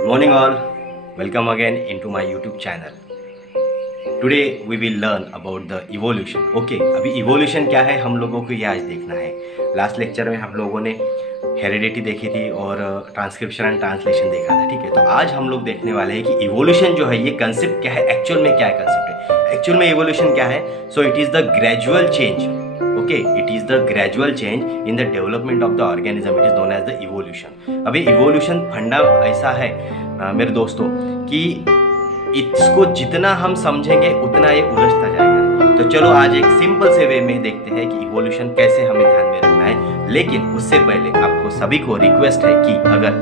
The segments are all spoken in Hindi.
Good morning all, welcome again into my YouTube channel. Today we will learn about the evolution. Okay, अभी evolution क्या है हम लोगों को ये आज देखना है। लास्ट लेक्चर में हम लोगों ने हेरिडिटी देखी थी और ट्रांसक्रिप्शन एंड ट्रांसलेशन देखा था, ठीक है। तो आज हम लोग देखने वाले हैं कि इवोल्यूशन जो है ये कंसेप्ट क्या है, एक्चुअल में क्या है कंसेप्ट है, एक्चुअल में इवोल्यूशन क्या है। So it is the gradual change, okay, it is the gradual change in the development of the organism, it is known as the evolution. अभी इवोल्यूशन फंडा ऐसा है मेरे दोस्तों कि इसको जितना हम समझेंगे उतना ये उलझता जाएगा। तो चलो आज एक सिंपल से वे में देखते हैं कि इवोल्यूशन कैसे हमें ध्यान में रखना है। लेकिन उससे पहले आपको सभी को रिक्वेस्ट है कि अगर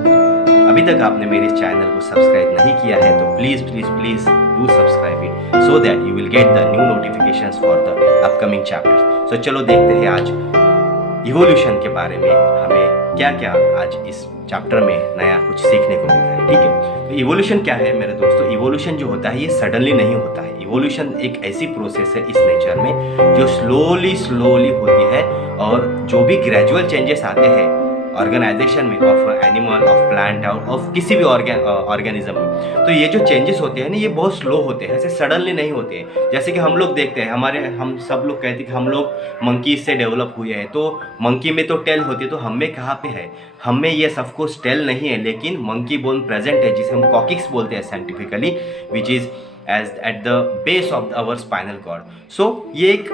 अभी तक आपने मेरे चैनल को सब्सक्राइब नहीं किया है तो please please please do subscribe it so that you will get the new notifications for the upcoming chapters. So चलो देखते हैं आज इवोल्यूशन के बारे में हमें क्या क्या आज इस चैप्टर में नया कुछ सीखने को मिलता है, ठीक है। तो इवोल्यूशन क्या है मेरे दोस्तों, इवोल्यूशन जो होता है ये सडनली नहीं होता है। इवोल्यूशन एक ऐसी प्रोसेस है इस नेचर में जो स्लोली होती है, और जो भी ग्रेजुअल चेंजेस आते हैं ऑर्गेनाइजेशन में of animal, of plant, of किसी भी ऑर्गेनिज्म में, तो ये जो चेंजेस होते हैं ना ये बहुत स्लो होते हैं, ऐसे सडनली नहीं होते हैं। जैसे कि हम लोग देखते हैं, हम सब लोग कहते हैं कि हम लोग मंकी से डेवलप हुए हैं, तो मंकी में तो टेल होती है, तो हम में कहाँ पे है, हम में ये सब कुछ टेल नहीं है, लेकिन मंकी बोन प्रेजेंट है जिसे हम कॉकिक्स बोलते हैं scientifically, which is edge at the base of our spinal cord. So ये एक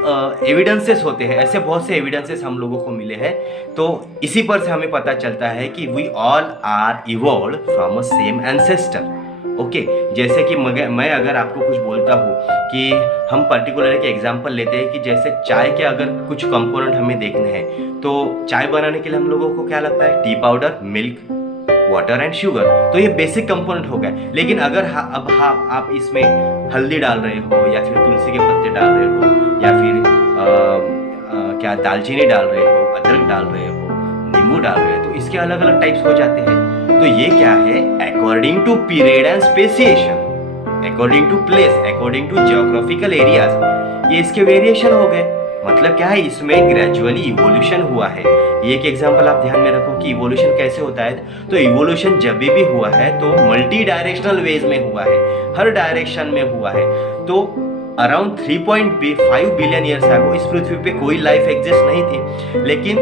एविडेंसेस होते हैं, ऐसे बहुत से एविडेंसेस हम लोगों को मिले हैं। तो इसी पर से हमें पता चलता है कि we all are evolved from a same ancestor, okay. जैसे कि मैं अगर आपको कुछ बोलता हूँ कि हम पर्टिकुलर एक एग्जांपल लेते हैं कि जैसे चाय के अगर कुछ कंपोनेंट हमें देखने हैं, तो चाय बनाने के लिए हम लोगों को क्या लगता है, T powder, milk, water and sugar, तो ये बेसिक कंपोनेंट हो गए। लेकिन अगर अब आप इसमें हल्दी डाल रहे हो, या फिर तुलसी के पत्ते डाल रहे हो, या फिर क्या दालचीनी डाल रहे हो, अदरक डाल रहे हो, नींबू डाल रहे हो, तो इसके अलग अलग टाइप्स हो जाते हैं। तो ये क्या है, according to period and speciation, according to place, according to geographical areas, ये इसके वेरिएशन हो गए। मतलब क्या है, इसमें ग्रेजुअली इवोल्यूशन हुआ है। ये एक एग्जांपल आप ध्यान में रखो कि इवोल्यूशन कैसे होता है। तो इवोल्यूशन जब भी हुआ है तो मल्टी डायरेक्शनल वेज में हुआ है, हर डायरेक्शन में हुआ है। तो अराउंड 3.5 बिलियन ईयर्स अगो इस पृथ्वी पे कोई लाइफ एग्जिस्ट नहीं थी। लेकिन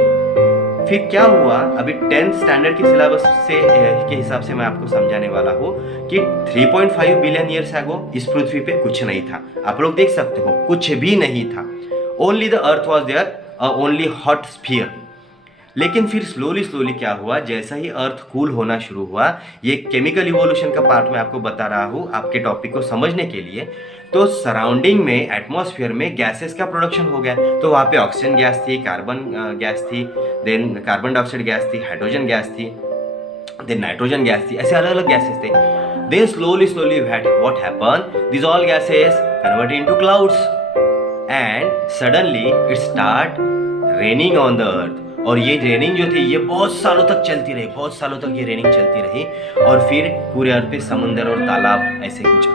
फिर क्या हुआ, अभी 10th स्टैंडर्ड के सिलेबस से के हिसाब से मैं आपको समझाने वाला हूँ कि 3.5 बिलियन ईयर्स अगो इस पृथ्वी पे कुछ नहीं था। आप लोग देख सकते हो कुछ भी नहीं था, only the earth was there, only hot sphere. लेकिन फिर स्लोली क्या हुआ, जैसा ही अर्थ कूल होना शुरू हुआ, ये केमिकल इवोल्यूशन का पार्ट मैं आपको बता रहा हूँ आपके टॉपिक को समझने के लिए। तो सराउंडिंग में, एटमॉस्फेयर में गैसेस का प्रोडक्शन हो गया। तो वहाँ पे ऑक्सीजन गैस थी, कार्बन गैस थी, देन कार्बन डाइऑक्साइड गैस थी, हाइड्रोजन गैस थी, देन नाइट्रोजन गैस थी, ऐसे अलग अलग गैसेस थे। Then slowly what happen, this all gases convert into clouds and suddenly it start raining on the earth. और ये रेनिंग जो थी ये बहुत सालों तक चलती रही, बहुत सालों तक ये रेनिंग चलती रही, और फिर पूरे अर्थ पे समुंदर और तालाब ऐसे कुछ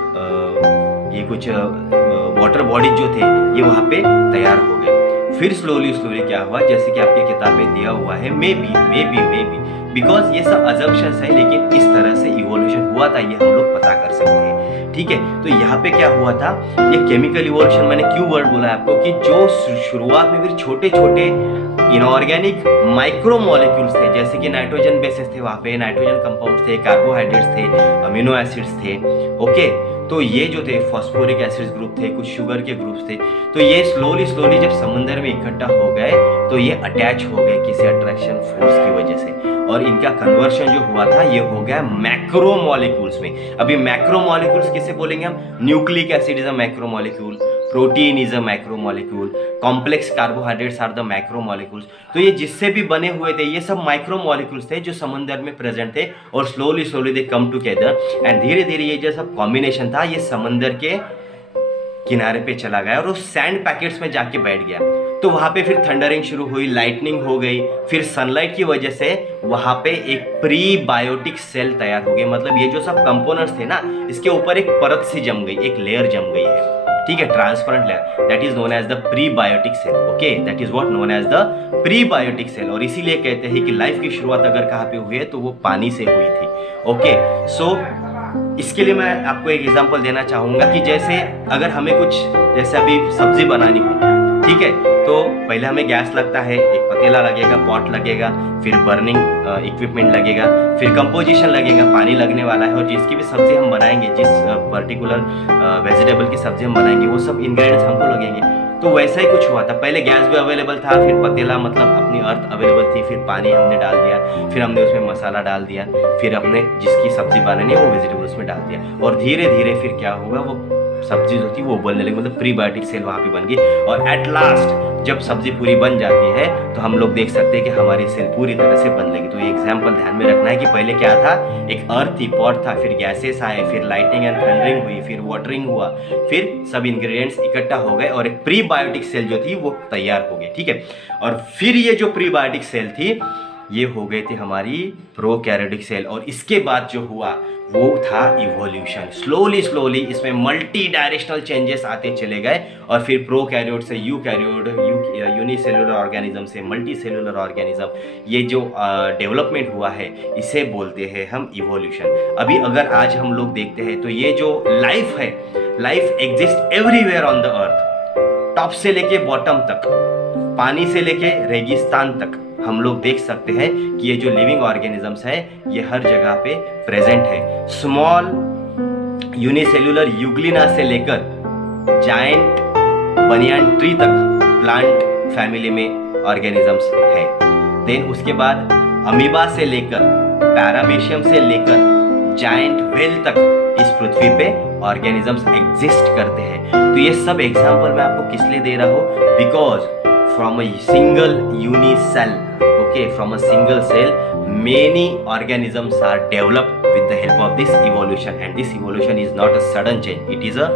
वाटर बॉडीज जो थे ये वहाँ पे तैयार हो गए। फिर स्लोली क्या हुआ, जैसे कि आपकी किताब में दिया हुआ है, मे बी बिकॉज ये सब अजम्पशंस है, लेकिन इस तरह से इवोल्यूशन हुआ था ये हम लोग पता कर सकते हैं, ठीक है। तो यहाँ पे क्या हुआ था, ये केमिकल इवोल्यूशन, मैंने क्यों वर्ड बोला आपको कि जो शुरुआत में फिर छोटे छोटे इनऑर्गेनिक माइक्रो मॉलिक्यूल्स थे, जैसे कि नाइट्रोजन बेसिस थे, वहाँ पे नाइट्रोजन कंपाउंड्स थे, कार्बोहाइड्रेट्स थे, अमीनो एसिड्स थे, ओके। तो ये जो थे फॉस्फोरिक एसिड्स ग्रुप थे, कुछ शुगर के ग्रुप्स थे। तो ये स्लोली जब समुद्र में इकट्ठा हो गए तो ये अटैच हो गए किसी अट्रैक्शन फोर्स की वजह से, और इनका कन्वर्शन जो हुआ था ये हो गया मैक्रो मॉलिक्यूल्स में। अभी मैक्रो मॉलिक्यूल्स किसे बोलेंगे हम, nucleic acid is a macro molecule, protein is a macro molecule, complex carbohydrates are the macro molecules. तो ये जिससे भी बने हुए थे ये सब माइक्रो मॉलिक्यूल्स थे जो समुद्र में प्रेजेंट थे, और slowly they come together and धीरे धीरे ये जो सब कॉम्बिनेशन था ये समुद्र के किनारे पे चला गया और वो सैंड पैकेट्स में जाके बैठ गया। तो वहां पे फिर थंडरिंग शुरू हुई, लाइटनिंग हो गई, फिर सनलाइट की वजह से वहां पे एक प्रीबायोटिक सेल तैयार हो गई। मतलब ये जो सब कंपोनेंट्स थे ना इसके ऊपर एक परत सी जम गई, एक लेयर जम गई है, ठीक है, transparent layer, that is known as the prebiotic cell. Okay, that is what known as the prebiotic cell. और इसीलिए कहते हैं कि लाइफ की शुरुआत अगर कहाँ पे हुई है तो वो पानी से हुई थी। ओके, सो इसके लिए मैं आपको एक एग्जांपल देना चाहूँगा कि जैसे अगर हमें कुछ, जैसे अभी सब्जी बनानी हो, ठीक है, तो पहले हमें गैस लगता है, एक पतीला लगेगा, पॉट लगेगा, फिर बर्निंग इक्विपमेंट लगेगा, फिर कंपोजिशन लगेगा, पानी लगने वाला है, और जिसकी भी सब्जी हम बनाएंगे, जिस पर्टिकुलर वेजिटेबल की सब्जी हम बनाएंगे, वो सब इंग्रेडिएंट्स हमको लगेंगे। तो वैसा ही कुछ हुआ था, पहले गैस भी अवेलेबल था, फिर पतीला मतलब अपनी अर्थ अवेलेबल थी, फिर पानी हमने डाल दिया, फिर हमने उसमें मसाला डाल दिया, फिर हमने जिसकी सब्जी बनानी है वो वेजिटेबल उसमें डाल दिया, और धीरे धीरे फिर क्या होगा, वो सब्जी जो थी वो उबलने लगी, मतलब प्रीबायोटिक सेल वहाँ पे बन गई। और एट लास्ट जब सब्जी पूरी बन जाती है तो हम लोग देख सकते हैं कि हमारी सेल पूरी तरह से बन लगी। तो ये एग्जाम्पल ध्यान में रखना है कि पहले क्या था, एक अर्थ थी, पॉट था, फिर गैसेस आए, फिर लाइटिंग एंड थंडरिंग हुई, फिर वाटरिंग हुआ, फिर सब इंग्रेडिएंट्स इकट्ठा हो गए और एक प्रीबायोटिक सेल जो थी वो तैयार हो गई। ठीक है, और फिर ये जो प्रीबायोटिक सेल थी ये हो गई थी हमारी प्रोकैरियोटिक सेल। और इसके बाद जो हुआ वो था इवोल्यूशन। स्लोली स्लोली इसमें मल्टी डायरेक्शनल चेंजेस आते चले गए, और फिर प्रोकैरियोट से यूकैरियोट, यूनिसेलुलर ऑर्गेनिज्म से मल्टी सेलुलर ऑर्गेनिज्म, ये जो डेवलपमेंट हुआ है इसे बोलते हैं हम इवोल्यूशन। अभी अगर आज हम लोग देखते हैं तो ये जो लाइफ है, life exist everywhere on the earth, top से लेके बॉटम तक, पानी से लेके रेगिस्तान तक हम लोग देख सकते हैं कि ये जो लिविंग ऑर्गेनिजम्स हैं ये हर जगह पे प्रेजेंट है। स्मॉल यूनिसेल्युलर यूग्लिना से लेकर जायंट बनियान ट्री तक प्लांट फैमिली में ऑर्गेनिजम्स है। देन उसके बाद अमीबा से लेकर पैरामीशियम से लेकर जायंट व्हेल तक इस पृथ्वी पे ऑर्गेनिजम्स एग्जिस्ट करते हैं। तो ये सब एग्जांपल मैं आपको किस लिए दे रहा हूँ, because from a single unicell, okay, from a single cell many organisms are developed with the help of this evolution, and this evolution is not a sudden change, it is a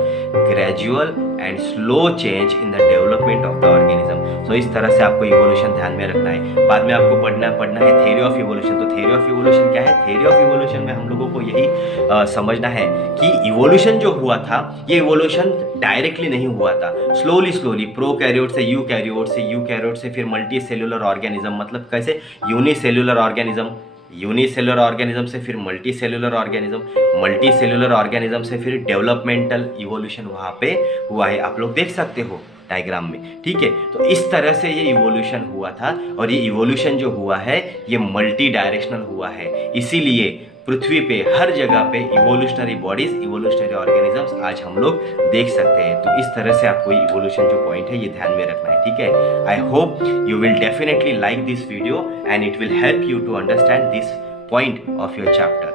gradual and slow change in the development of the organism. So इस तरह से आपको इवोल्यूशन ध्यान में रखना है। बाद में आपको पढ़ना है थ्योरी ऑफ इवोल्यूशन। तो थ्योरी ऑफ इवोल्यूशन क्या है, थ्योरी ऑफ इवोल्यूशन में हम लोगों को यही समझना है कि इवोल्यूशन जो हुआ था ये इवोल्यूशन डायरेक्टली नहीं हुआ था, स्लोली स्लोली प्रोकैरियोट से यूकैरियोट से, यूकैरियोट से फिर मल्टी सेलुलर ऑर्गेनिज्म, मतलब कैसे यूनिसेलुलर ऑर्गेनिज्म, यूनिसेलुलर ऑर्गेनिज्म से फिर multi cellular organism, multi cellular organism से फिर डेवलपमेंटल इवोल्यूशन वहाँ पे हुआ है, आप लोग देख सकते हो डायग्राम में। ठीक है, तो इस तरह से ये इवोल्यूशन हुआ था, और ये इवोल्यूशन जो हुआ है ये मल्टी डायरेक्शनल हुआ है। इसीलिए पृथ्वी पे हर जगह पे इवोल्यूशनरी बॉडीज, इवोल्यूशनरी ऑर्गेनिजम्स आज हम लोग देख सकते हैं। तो इस तरह से आपको इवोल्यूशन जो पॉइंट है ये ध्यान में रखना है। ठीक है, I hope you will definitely like this video and it will help you to understand this point of your chapter.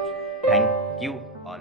Thank you all.